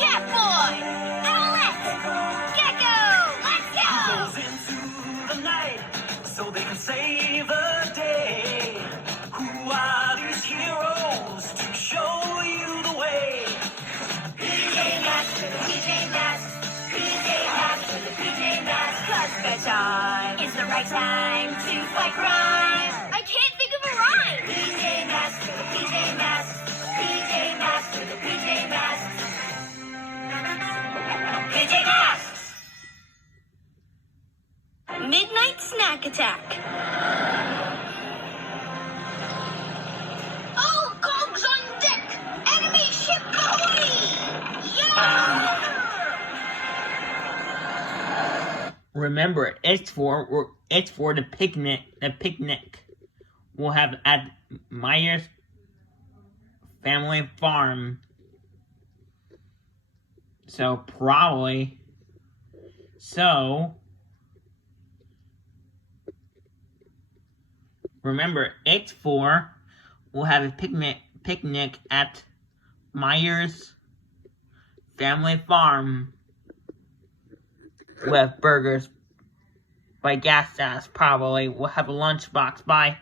Catboy! Owlette! Gecko! Let's go! Goes into the night so they can save the day. Who are these heroes to show you the way? PJ Masks to the PJ Masks. PJ Masks to the PJ Masks. 'Cause bedtime is the right time to fight crime. I can't think of a rhyme. PJ Masks to the PJ Masks. PJ Masks to the PJ Masks. PJ Masks! Midnight Snack Attack. All cogs on deck! Enemy ship ahoy! Yeah! Remember, it's for the picnic. The picnic we'll have at Myers Family Farm. So probably. So remember, it's for we'll have a picnic at Myers Family Farm. We'll have burgers by Gas Sass, probably. We'll have a lunchbox by